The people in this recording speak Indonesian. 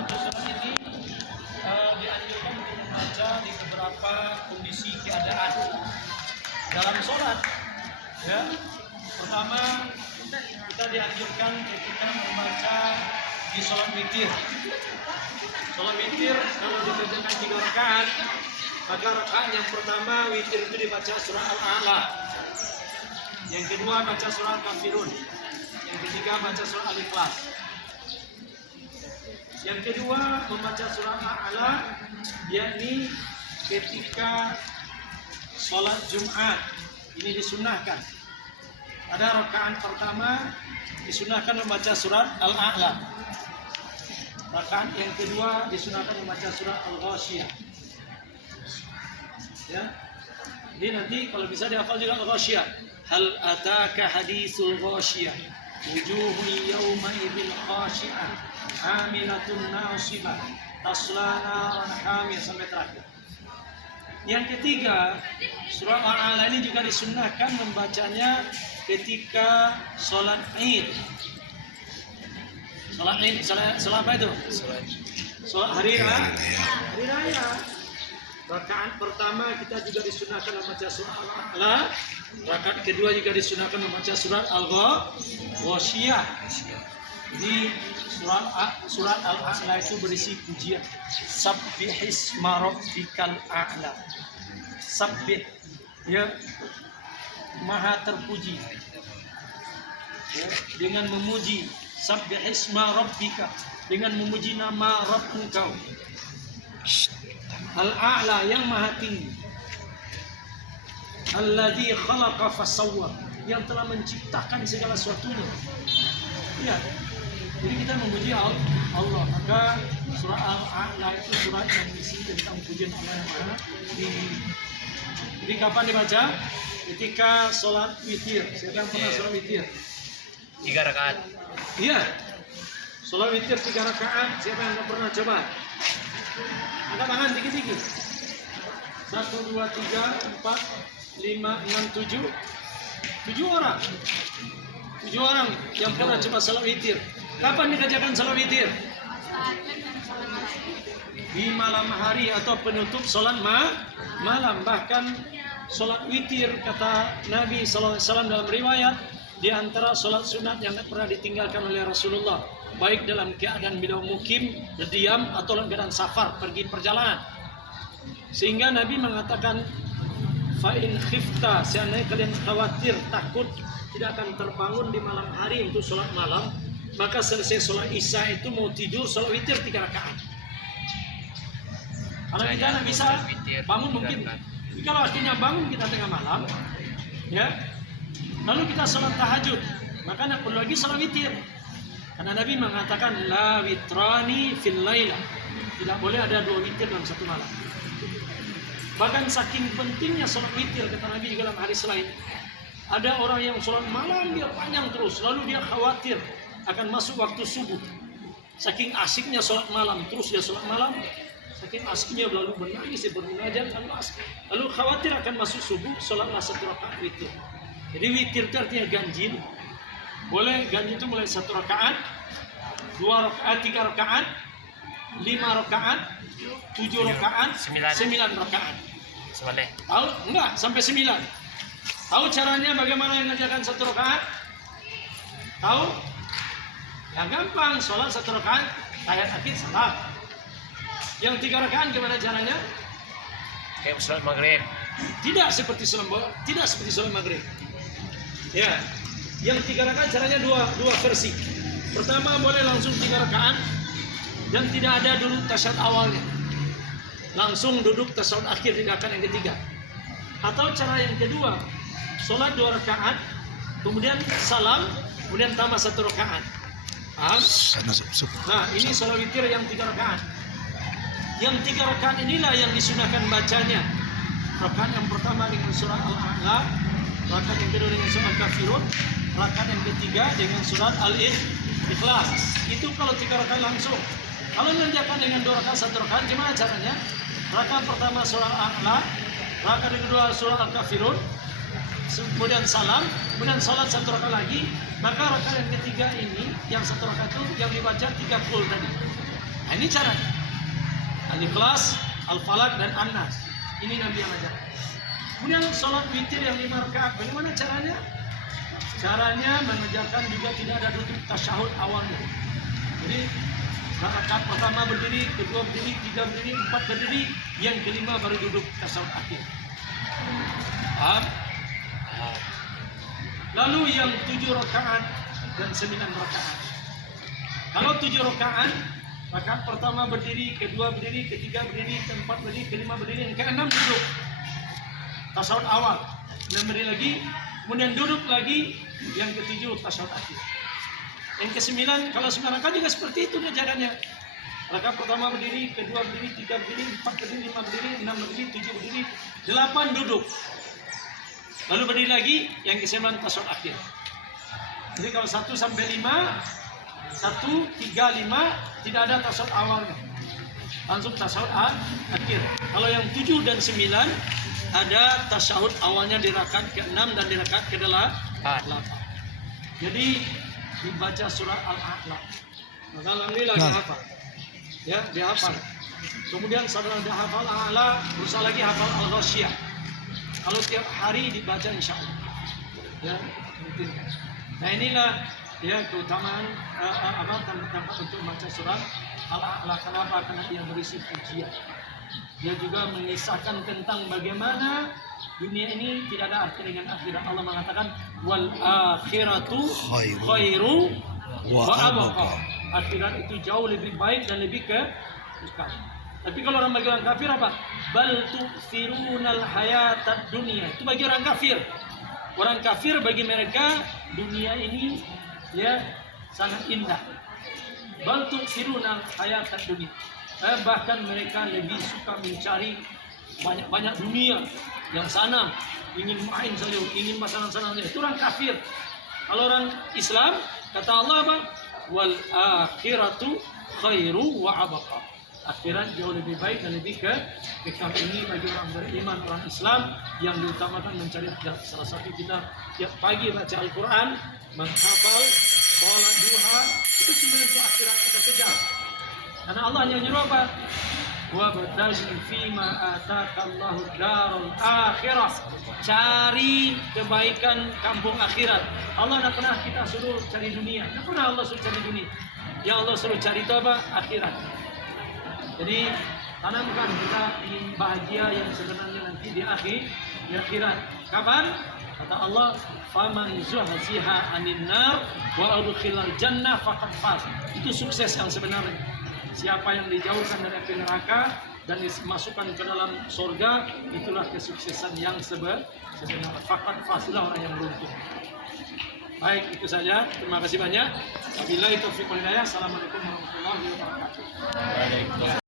untuk surat ini dianjurkan untuk membaca di beberapa kondisi keadaan dalam sholat. Ya, pertama kita dianjurkan ketika membaca di sholat witir. Sholat witir kalau dikerjakan 3 rakaat, maka rakaat yang pertama witir itu dibaca surah Al-A'la, yang kedua baca surah Al-Kafirun, yang ketiga baca surah Al-Ikhlas. Yang kedua membaca surah Al-A'la yakni ketika sholat Jumat, ini disunahkan. Pada rakaat pertama disunahkan membaca surat Al-A'la. Rakaat yang kedua disunahkan membaca surat Al-Ghasyiyah. Ya. Ini nanti kalau bisa dihafal juga Al-Ghasyiyah. Hal ataka hadisul ghasyiyah wujuhun yawma idzin khashi'ah amilatun nasibah tasla naran hamiyah sampai terakhir. Yang ketiga, surah Al-A'la ini juga disunnahkan membacanya ketika sholat Id. Sholat Id, sholat apa itu? Sholat hari raya. Rakaat pertama kita juga disunahkan membaca surah Al-A'la. Rakaat kedua juga disunahkan membaca surat Al-Ghasyiyah. Jadi surat Al-A'la itu berisi pujian. Sabbihisma rabbikal a'la. Sabbih, ya, maha terpuji. Ya, dengan memuji. Sabbihisma rabbika, dengan memuji nama Rabb engkau. Al-A'la, yang maha tinggi. Alladzi khalaqa fasawwa, yang telah menciptakan segala sesuatunya. Ya. Jadi kita memuji Allah. Maka surah Al-A'la itu surat yang berisi tentang pujian Allah yang maha tinggi. Jadi kapan dibaca? Ketika sholat witir. Siapa yang pernah sholat witir? 3 rakaat. Iya. Sholat witir 3 rakaat. Siapa yang pernah coba? Angkat tangan dikit-dikit. 1, 2, 3, 4, 5, 6, 7. 7 orang. 7 orang yang pernah coba sholat witir. Kapan dikerjakan sholat witir? Di malam hari atau penutup sholat malam. Bahkan sholat witir kata Nabi SAW dalam riwayat, di antara sholat sunat yang tidak pernah ditinggalkan oleh Rasulullah, baik dalam keadaan beliau mukim, berdiam, atau dalam keadaan safar, pergi perjalanan. Sehingga Nabi mengatakan, fa'in khifta, seandainya kalian khawatir, takut tidak akan terbangun di malam hari untuk sholat malam, maka selesai sholat isya itu mau tidur, sholat witir 3 rakaat. Kalau kita tidak bisa bangun mungkin. Tapi kalau akhirnya bangun kita tengah malam, ya, lalu kita sholat tahajud, maka tidak perlu lagi sholat witir. Karena Nabi mengatakan la witrani fil laila, tidak boleh ada 2 witir dalam satu malam. Bahkan saking pentingnya sholat witir kata Nabi juga dalam hadis lain, ada orang yang sholat malam dia panjang terus, lalu dia khawatir akan masuk waktu subuh. Saking asiknya sholat malam, terus dia sholat malam, saking asiknya lalu bernangis, bermunajat, lalu khawatir akan masuk subuh, sholatlah 1 rakaat witir. Jadi witir itu artinya ganjil. Boleh ganjil itu mulai 1 rakaat, 2 rakaat, 3 rakaat, 5 rakaat, 7 rakaat, 9 rakaat. Tahu? Enggak, sampai 9. Tahu caranya bagaimana mengerjakan 1 rakaat? Tahu? Yang gampang, sholat 1 rakaat, tahiyat akhir salam. Yang 3 rakaat gimana caranya? Kayak sholat maghrib. Tidak seperti sholat maghrib. Ya, yang 3 rakaat caranya dua versi. Pertama boleh langsung 3 rakaat dan tidak ada duduk tasyahud awalnya. Langsung duduk tasyahud akhir di rakaat yang ketiga. Atau cara yang kedua, sholat 2 rakaat, kemudian salam, kemudian tambah 1 rakaat. Nah, ini sholat witir yang 3 rakaat. Yang 3 rakaat inilah yang disunahkan bacanya. Rakaat yang pertama dengan surah Al-A'la, rakaat yang kedua dengan surah Al-Kafirun, rakaat yang ketiga dengan surat Al-Ikhlas. Itu kalau 3 rakaat langsung. Kalau mengerjakan dengan 2 rakaat 1 rakaat, gimana caranya? Rakaat pertama surah Al-A'la, rakaat yang kedua surah Al-Kafirun, kemudian salam, kemudian sholat 1 rakaat lagi. Maka rakaat yang ketiga ini, yang 1 rakaat itu yang dibaca 3 kul tadi. Nah, ini caranya. Al-Ikhlas, Al-Falaq, dan An-Nas. Ini Nabi yang ajarkan. Kemudian sholat witir yang 5 rakaat. Bagaimana caranya? Caranya mengajarkan juga tidak ada duduk tasyahud awalnya. Jadi rakaat pertama berdiri, kedua berdiri, tiga berdiri, empat berdiri, yang kelima baru duduk tasyahud akhir. Paham? Lalu yang 7 rakaat dan 9 rakaat. Kalau 7 rakaat, rakaat pertama berdiri, kedua berdiri, ketiga berdiri, keempat berdiri, kelima berdiri, yang keenam duduk tasyahud awal, dan berdiri lagi, kemudian duduk lagi, yang ketujuh tasyahud akhir. Yang ke-9, kalau 9 rakaat juga seperti itu jalannya. Rakaat pertama berdiri, kedua berdiri, tiga berdiri, empat berdiri, lima berdiri, enam berdiri, tujuh berdiri, 8 duduk. Lalu berdiri lagi, yang ke-9 tasyahud akhir. Jadi kalau 1 sampai 5, 1, 3, 5 tidak ada tasyahud awalnya, langsung tasyahud akhir. Kalau yang 7 dan 9 ada tasyahud awalnya di rakaat ke-6 dan di rakaat ke-8. Jadi dibaca surah Al-A'la. Maka alhamdulillah dia hafal. Ya, dia hafal. Kemudian setelah dia hafal Al-A'la, berusaha lagi hafal Al-Ghasyiyah. Kalau tiap hari dibaca insya Allah. Ya, mungkin. Nah inilah ya keutamaan tempat untuk baca surat Al-A'la. Kenapa? Karena dia berisi pujian. Dia juga mengisahkan tentang bagaimana dunia ini tidak ada arti dengan akhirat. Allah mengatakan wal akhiratu khairu wa abqa. Akhirat itu jauh lebih baik dan lebih kekal. Tapi kalau orang bagi orang kafir apa? Bal tu'thirunal hayatad dunya. Itu bagi orang kafir. Orang kafir bagi mereka dunia ini ya sangat indah. Bal tu'thirunal hayatad dunya. Bahkan mereka lebih suka mencari banyak-banyak dunia yang sana, ingin main saja, ingin masalah sana. Itu orang kafir. Kalau orang Islam kata Allah apa? Wal akhiratu khairu wa abqa. Akhirat jauh lebih baik dan lebih kekal. Ini bagi orang beriman, orang Islam yang diutamakan mencari akhirat. Salah satu kita tiap pagi baca Al-Quran, menghafal, sholat duha, itu sebenarnya itu akhirat kita kejar. Karena Allah hanya nyuruh apa? Wabtaghi fima atakallahu darul akhirah. Cari kebaikan kampung akhirat. Allah tidak pernah kita suruh cari dunia. Tidak pernah Allah suruh cari dunia. Yang Allah suruh cari itu apa? Akhirat. Jadi tanamkan kita ingin bahagia yang sebenarnya nanti di akhirat. Kapan? Kata Allah, faman zuhziha 'anil nar wa udkhilal jannah faqad faz. Itu sukses yang sebenarnya. Siapa yang dijauhkan dari api neraka dan dimasukkan ke dalam surga, itulah kesuksesan yang sebenarnya. Faqad faz, itulah orang yang beruntung. Baik, itu saja. Terima kasih banyak. Wabillahi taufiq wal hidayah. Assalamualaikum warahmatullahi wabarakatuh.